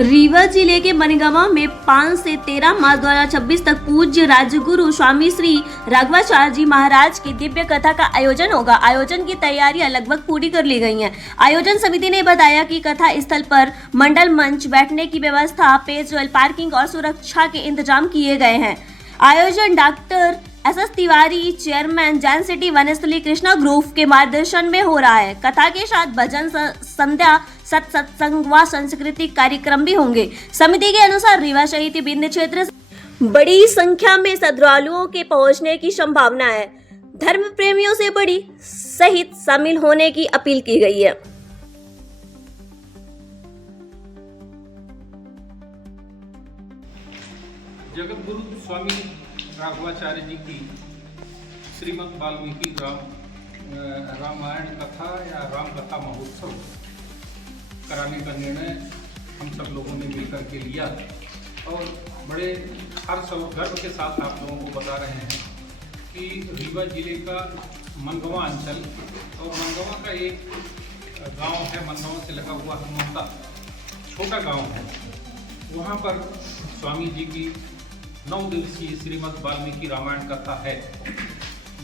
रीवा जिले के मनगांव में 5 से 13 मार्च 2026 तक पूज्य राजगुरु स्वामी श्री राघवाचार्य जी महाराज की दिव्य कथा का आयोजन होगा। आयोजन की तैयारियां लगभग पूरी कर ली गई हैं। आयोजन समिति ने बताया कि कथा स्थल पर मंडल मंच, बैठने की व्यवस्था, पेयजल, पार्किंग और सुरक्षा के इंतजाम किए गए हैं। आयोजन doctor S Tiwari, chairman Jain city Vanasthali Krishna group के मार्गदर्शन में हो रहा है। कथा के साथ भजन संध्या, सत्संग व सांस्कृतिक कार्यक्रम भी होंगे। समिति के अनुसार रीवा सहित विभिन्न क्षेत्र से बड़ी संख्या में श्रद्धालुओं के पहुंचने की संभावना है। धर्म प्रेमियों से बड़ी सहित शामिल होने की अपील की गई है। जगत गुरु स्वामी राघवाचार्य जी की श्रीमद् वाल्मीकि रामायण कथा या राम कथा महोत्सव कराने का निर्णय हम सब लोगों ने मिलकर के लिया और बड़े हर्ष और गर्व के साथ आप लोगों को बता रहे हैं कि रीवा जिले का मनगांव अंचल और मनगांव का एक गांव है, मनगांव से लगा हुआ हनुमता छोटा गांव है, वहाँ पर स्वामी जी की 9 दिवसीय श्रीमद् वाल्मीकि रामायण कथा है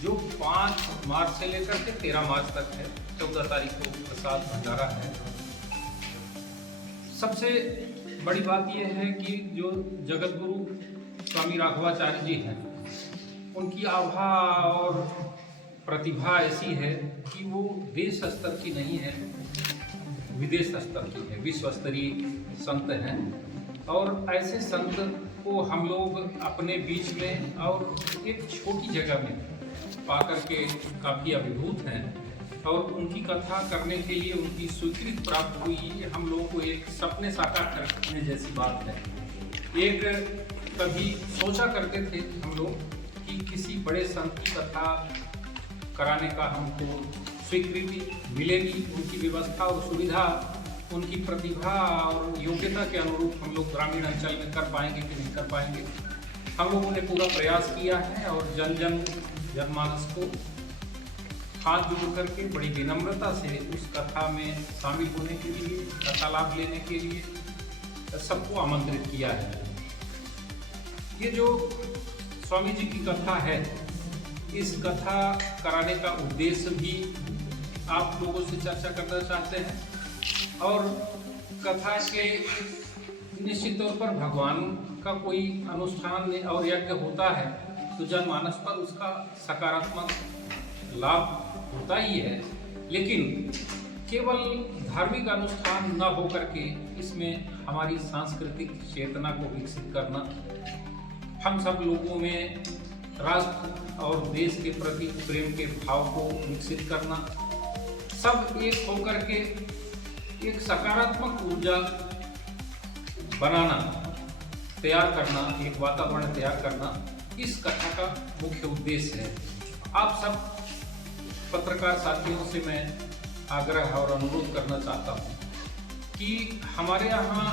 जो 5 मार्च से लेकर के 13 मार्च तक है। 14 तारीख को प्रसाद भंडारा है। सबसे बड़ी बात यह है कि जो जगत गुरु स्वामी राघवाचार्य जी हैं, उनकी आभा और प्रतिभा ऐसी है कि वो देश स्तर की नहीं है, विदेश स्तर की है, विश्व स्तरीय संत हैं। और ऐसे संत को हम लोग अपने बीच में और एक छोटी जगह में पाकर के काफ़ी अभिभूत हैं और उनकी कथा करने के लिए उनकी स्वीकृति प्राप्त हुई, ये हम लोगों को एक सपने साकार करने जैसी बात है। एक कभी सोचा करते थे हम लोग कि किसी बड़े संत की कथा कराने का हमको स्वीकृति मिलेगी, उनकी व्यवस्था और सुविधा उनकी प्रतिभा और योग्यता के अनुरूप हम लोग ग्रामीण अंचल में कर पाएंगे कि नहीं कर पाएंगे। हम लोगों ने पूरा प्रयास किया है और जनमानस को हाथ जोड़ करके बड़ी विनम्रता से उस कथा में शामिल होने के लिए, कथा लाभ लेने के लिए सबको आमंत्रित किया है। ये जो स्वामी जी की कथा है, इस कथा कराने का उद्देश्य भी आप लोगों से चर्चा करना चाहते हैं और कथा के निश्चित तौर पर भगवान का कोई अनुष्ठान और यज्ञ होता है तो जनमानस पर उसका सकारात्मक लाभ होता ही है, लेकिन केवल धार्मिक अनुष्ठान न हो करके इसमें हमारी सांस्कृतिक चेतना को विकसित करना, हम सब लोगों में राष्ट्र और देश के प्रति प्रेम के भाव को विकसित करना, सब एक होकर के एक सकारात्मक ऊर्जा बनाना, तैयार करना, एक वातावरण तैयार करना, इस कथा का मुख्य उद्देश्य है। आप सब पत्रकार साथियों से मैं आग्रह और अनुरोध करना चाहता हूँ कि हमारे यहाँ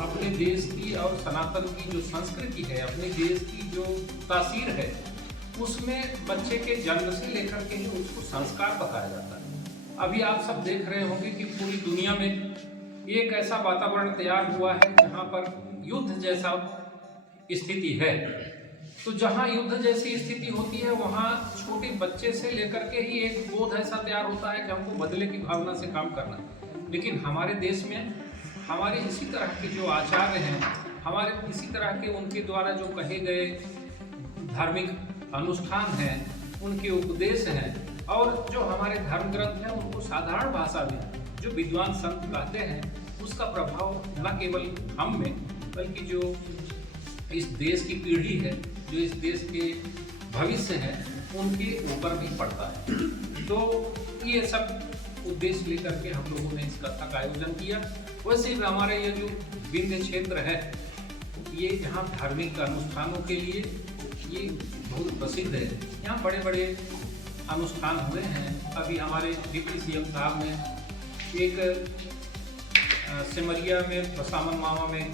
अपने देश की और सनातन की जो संस्कृति है, अपने देश की जो तासीर है, उसमें बच्चे के जन्म से लेकर के ही उसको संस्कार बताया जाता है। अभी आप सब देख रहे होंगे कि पूरी दुनिया में एक ऐसा वातावरण तैयार हुआ है जहाँ पर युद्ध जैसा स्थिति है। तो जहाँ युद्ध जैसी स्थिति होती है वहाँ छोटे बच्चे से लेकर के ही एक बोध ऐसा तैयार होता है कि हमको बदले की भावना से काम करना। लेकिन हमारे देश में हमारे इसी तरह के जो आचार्य हैं, हमारे इसी तरह के उनके द्वारा जो कहे गए धार्मिक अनुष्ठान हैं, उनके उपदेश हैं और जो हमारे धर्म ग्रंथ हैं, उनको साधारण भाषा में जो विद्वान संत कहते हैं, उसका प्रभाव न केवल हम में बल्कि जो इस देश की पीढ़ी है, जो इस देश के भविष्य है, उनके ऊपर भी पड़ता है। तो ये सब उद्देश्य लेकर के हम लोगों ने इस कथा का आयोजन किया। वैसे हमारे ये जो विंध्य क्षेत्र है, ये यहाँ धार्मिक अनुष्ठानों के लिए ये बहुत प्रसिद्ध है। यहाँ बड़े बड़े अनुष्ठान हुए हैं। अभी हमारे डिप्टी सीएम साहब ने एक सिमरिया में, बसामन मामा में,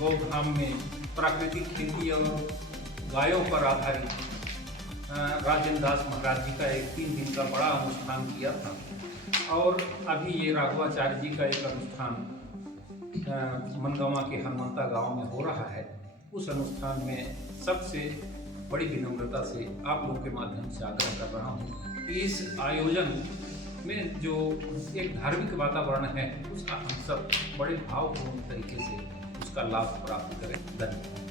गौधाम में प्राकृतिक खेती और गायों पर आधारित राजेंद्र दास महाराज जी का एक 3 दिन का बड़ा अनुष्ठान किया था। और अभी ये राघवाचार्य जी का एक अनुष्ठान मनगावा के हनुमंता गांव में हो रहा है, उस अनुष्ठान में सबसे बड़ी विनम्रता से आप लोगों के माध्यम से आग्रह कर रहा हूँ कि इस आयोजन में जो एक धार्मिक वातावरण है उसका हम सब बड़े भावपूर्ण तरीके से उसका लाभ प्राप्त करें। धन्यवाद।